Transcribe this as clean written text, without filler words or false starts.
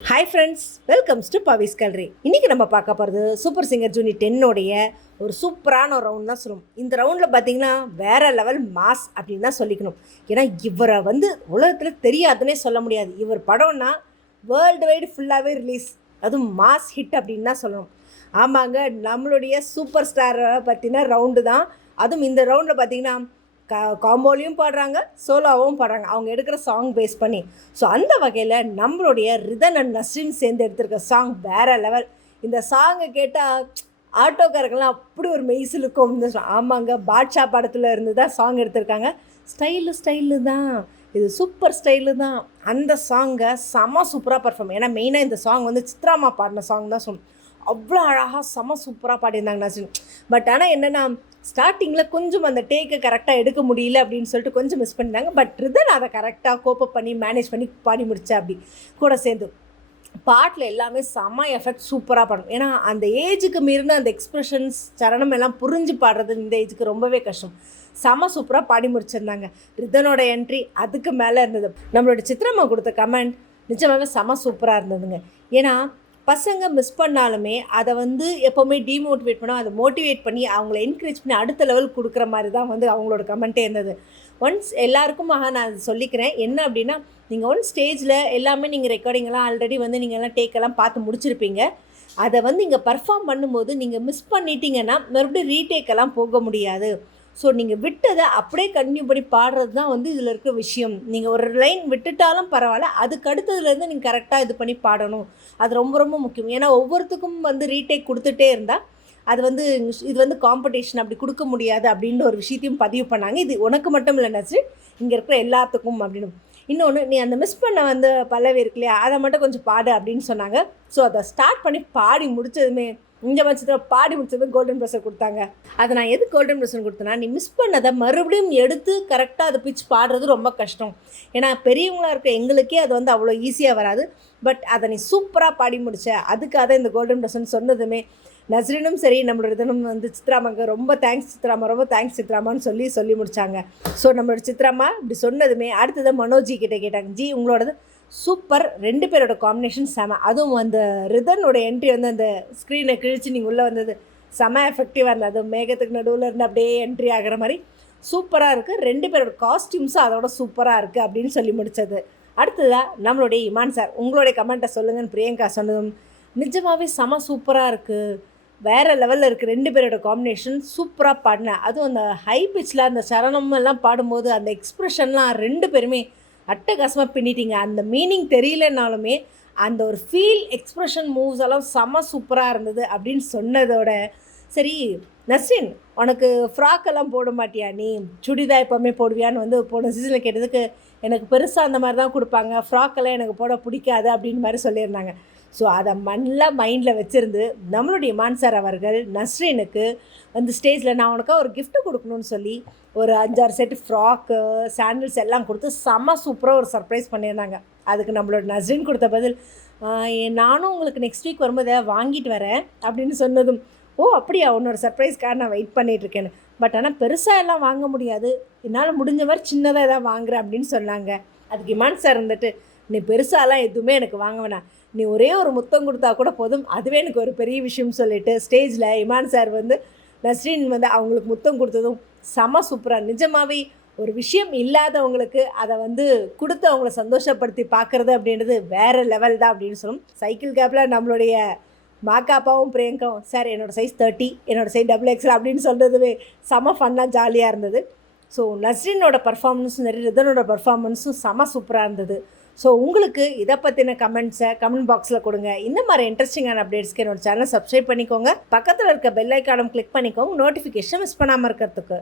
Hi friends, welcomes to பவிஸ் கல்ரி. இன்றைக்கி நம்ம பார்க்க போகிறது சூப்பர் சிங்கர் ஜூனியர் 10 ஒரு சூப்பரான ஒரு ரவுண்ட் தான் சொல்லணும். இந்த ரவுண்டில் பார்த்தீங்கன்னா வேறு லெவல் மாஸ் அப்படின்னு தான் சொல்லிக்கணும். ஏன்னா இவரை உலகத்தில் தெரியாதுன்னே சொல்ல முடியாது. இவர் படம்னா வேர்ல்டு வைடு ஃபுல்லாகவே ரிலீஸ், அதுவும் மாஸ் ஹிட் அப்படின்னு தான் சொல்லணும். ஆமாங்க, நம்மளுடைய சூப்பர் ஸ்டாரை பற்றின ரவுண்டு தான். அதுவும் இந்த ரவுண்டில் பார்த்தீங்கன்னா காம்போலையும் பாடுறாங்க, சோலோவும் பாடுறாங்க, அவங்க எடுக்கிற சாங் பேஸ் பண்ணி. ஸோ அந்த வகையில் நம்மளுடைய ரிதன் அண்ட் நஸ்ரின் சேர்ந்து எடுத்திருக்க சாங் வேறு லெவல். இந்த சாங்கை கேட்டால் ஆட்டோக்காரங்கெல்லாம் அப்படி ஒரு மெய்சிலுக்கும். ஆமாங்க, பாட்ஷா படத்தில் இருந்து தான் சாங் எடுத்திருக்காங்க. ஸ்டைலு தான், இது சூப்பர் ஸ்டைலு தான். அந்த சாங்கை செம சூப்பராக பர்ஃபார்ம். ஏன்னா மெயினாக இந்த சாங் சித்ராமா பாடின சாங் தான் சொல்லணும். அவ்வளோ அழகாக செம சூப்பராக பாடியிருந்தாங்க நஸ்ரின். பட் ஆனால் என்னென்னா ஸ்டார்டிங்கில் கொஞ்சம் அந்த டேக்கை கரெக்டாக எடுக்க முடியல அப்படின்னு சொல்லிட்டு கொஞ்சம் மிஸ் பண்ணிட்டாங்க. பட் ரிதன் அதை கரெக்டாக கோப்பப் பண்ணி மேனேஜ் பண்ணி பாடி முடிச்சா. அப்படி கூட சேர்ந்து பாட்டில் எல்லாமே செம்ம எஃபெக்ட் சூப்பராக பாடணும். ஏன்னா அந்த ஏஜுக்கு மீறின அந்த எக்ஸ்ப்ரெஷன்ஸ் சரணம் எல்லாம் புரிஞ்சு பாடுறது இந்த ஏஜுக்கு ரொம்பவே கஷ்டம். செம்ம சூப்பராக பாடி முடிச்சிருந்தாங்க. ரிதனோட என்ட்ரி அதுக்கு மேலே இருந்தது. நம்மளோட சித்ரம்மா கொடுத்த கமெண்ட் நிஜமாகவே செம்ம சூப்பராக இருந்ததுங்க. ஏன்னா பசங்க மிஸ் பண்ணாலுமே அதை எப்போவுமே டிமோட்டிவேட் பண்ணால் அதை மோட்டிவேட் பண்ணி அவங்கள என்கரேஜ் பண்ணி அடுத்த லெவல் கொடுக்குற மாதிரி தான் அவங்களோட கமெண்ட்டே இருந்தது. ஒன்ஸ் எல்லாருக்குமாக நான் அது சொல்லிக்கிறேன். என்ன அப்படின்னா, நீங்கள் ஸ்டேஜில் எல்லாமே நீங்கள் ரெக்கார்டிங்கெல்லாம் ஆல்ரெடி நீங்கள்லாம் டேக்கெல்லாம் பார்த்து முடிச்சிருப்பீங்க. அதை இங்கே பர்ஃபார்ம் பண்ணும்போது நீங்கள் மிஸ் பண்ணிட்டீங்கன்னா மறுபடியும் ரீடேக்கெல்லாம் போக முடியாது. ஸோ நீங்கள் விட்டதை அப்படியே கன்டினியூ பண்ணி பாடுறது தான் இதில் இருக்கிற விஷயம். நீங்கள் ஒரு லைன் விட்டுட்டாலும் பரவாயில்ல, அதுக்கு அடுத்ததுலேருந்து நீங்கள் கரெக்டாக இது பண்ணி பாடணும். அது ரொம்ப ரொம்ப முக்கியம். ஏன்னா ஒவ்வொருத்துக்கும் ரீடேக் கொடுத்துட்டே இருந்தால் அது இது காம்படிஷன் அப்படி கொடுக்க முடியாது அப்படின்ற ஒரு விஷயத்தையும் பதிவு பண்ணாங்க. இது உனக்கு மட்டும் இல்லை நஸ்ரின், இங்கே இருக்கிற எல்லாத்துக்கும் அப்படின்னு. இன்னொன்று, நீ அந்த மிஸ் பண்ண பல்லவி இருக்கு இல்லையா, அதை மட்டும் கொஞ்சம் பாடு அப்படின்னு சொன்னாங்க. ஸோ அதை ஸ்டார்ட் பண்ணி பாடி முடித்ததுமே இந்த பட்சத்தில் பாடி முடிச்சது கோல்டன் ப்ரெஷர் கொடுத்தாங்க. அதை நான் எது கோல்டன் ப்ரெஷர் கொடுத்தேன்னா, நீ மிஸ் பண்ணதை மறுபடியும் எடுத்து கரெக்டாக அதை பிச் பாடுறது ரொம்ப கஷ்டம். ஏன்னா பெரியவங்களாக இருக்க எங்களுக்கே அது அவ்வளோ ஈஸியாக வராது. பட் அதை நீ சூப்பராக பாடி முடிச்ச, அதுக்காக தான் இந்த கோல்டன் ப்ரெஷர்னு சொன்னதுமே நஸ்ரினும் சரி, நம்மளோட இதனும் சித்ராமாங்க ரொம்ப தேங்க்ஸ் சித்ராமா, ரொம்ப தேங்க்ஸ் சித்ராமான்னு சொல்லி முடித்தாங்க. ஸோ நம்மளோட சித்ராமா இப்படி சொன்னதுமே அடுத்தது மனோஜி கிட்டே கேட்டாங்க, ஜி உங்களோடது சூப்பர், 2 பேரோட காம்பினேஷன் செம. அதுவும் அந்த ரிதனோட என்ட்ரி அந்த ஸ்க்ரீனை கிழிச்சு நீங்கள் உள்ளே வந்தது செம எஃபெக்டிவாக இருந்தது. அது மேகத்துக்கு நடுவில் இருந்து அப்படியே என்ட்ரி ஆகிற மாதிரி சூப்பராக இருக்குது. 2 பேரோட காஸ்டியூம்ஸும் அதோட சூப்பராக இருக்குது அப்படின்னு சொல்லி முடித்தது. அடுத்ததாக நம்மளுடைய இமான் சார், உங்களுடைய கமெண்ட்டை சொல்லுங்கன்னு பிரியங்கா சொன்னதும் நிஜமாகவே செம சூப்பராக இருக்குது, வேறு லெவலில் இருக்குது. 2 பேரோட காம்பினேஷன் சூப்பராக பாடினேன். அதுவும் அந்த ஹை பிச்சில் அந்த சரணம் எல்லாம் பாடும்போது அந்த எக்ஸ்ப்ரெஷன்லாம் 2 பேருமே அட்டகாசமாக பின்னிட்டீங்க. அந்த மீனிங் தெரியலனாலுமே அந்த ஒரு ஃபீல், எக்ஸ்ப்ரெஷன், மூவ்ஸ் எல்லாம் செம்ம சூப்பராக இருந்தது அப்படின்னு சொன்னதோட சரி. நஸ்ரின், உனக்கு ஃப்ராக்கெல்லாம் போட மாட்டியா, நீ சுடிதா எப்போவுமே போடுவியான்னு போன சீசனில் கேட்டதுக்கு எனக்கு பெருசாக அந்த மாதிரி தான் கொடுப்பாங்க, ஃப்ராக்கெல்லாம் எனக்கு போட பிடிக்காது அப்படின்னு மாதிரி சொல்லியிருந்தாங்க. ஸோ அதை மைண்டில் வச்சுருந்து நம்மளுடைய இமான் சார் அவர்கள் நஸ்ரினுக்கு ஸ்டேஜில் நான் உனக்காக ஒரு கிஃப்ட்டு கொடுக்கணும்னு சொல்லி ஒரு 5-6 செட்டு ஃப்ராக்கு, சாண்டில்ஸ் எல்லாம் கொடுத்து செம்ம சூப்பராக ஒரு சர்ப்ரைஸ் பண்ணியிருந்தாங்க. அதுக்கு நம்மளோட நஸ்ரின் கொடுத்த பதில், நானும் உங்களுக்கு நெக்ஸ்ட் வீக் வரும்போது வாங்கிட்டு வரேன் அப்படின்னு சொன்னதும், ஓ அப்படியா, உன்னோட சர்ப்ரைஸ்க்காக நான் வெயிட் பண்ணிகிட்ருக்கேன்னு. பட் ஆனால் பெருசாக எல்லாம் வாங்க முடியாது, என்னால் முடிஞ்ச மாதிரி சின்னதாக எதாவது வாங்குறேன் அப்படின்னு சொன்னாங்க. அதுக்கு இமான் சார் நீ பெருசாலாம் எதுவுமே எனக்கு வாங்க வேணாம், நீ ஒரே ஒரு முத்தம் கொடுத்தா கூட போதும், அதுவே எனக்கு ஒரு பெரிய விஷயம் சொல்லிவிட்டு ஸ்டேஜில் இமான் சார் நஸ்ரின் அவங்களுக்கு முத்தம் கொடுத்ததும் செம சூப்பராக. நிஜமாகவே ஒரு விஷயம் இல்லாதவங்களுக்கு அதை கொடுத்து அவங்கள சந்தோஷப்படுத்தி பார்க்குறது அப்படின்றது வேறு லெவல் தான் அப்படின்னு சொல்லணும். சைக்கிள் கேப்பில் நம்மளுடைய மாக்காப்பாவும் பிரியங்காவும், சார் என்னோடய சைஸ் 30, என்னோடய சைஸ் XXL அப்படின்னு சொல்கிறதுவே செம ஃபன்னாக ஜாலியாக இருந்தது. ஸோ நஸ்ரினோட பர்ஃபார்மன்ஸும் சரி, ரிதனோட பர்ஃபார்மன்ஸும் செம சூப்பராக இருந்தது. ஸோ உங்களுக்கு இதை பற்றின கமெண்ட்ஸை கமெண்ட் பாக்ஸில் கொடுங்க. இந்த மாதிரி இன்ட்ரெஸ்டிங்கான அப்டேட்ஸ்க்கு என்னோட சேனலை சப்ஸ்கிரைப் பண்ணிக்கோங்க. பக்கத்தில் இருக்க பெல் ஐக்கானும் கிளிக் பண்ணிக்கோங்க, நோட்டிஃபிகேஷன் மிஸ் பண்ணாமல் இருக்கிறதுக்கு.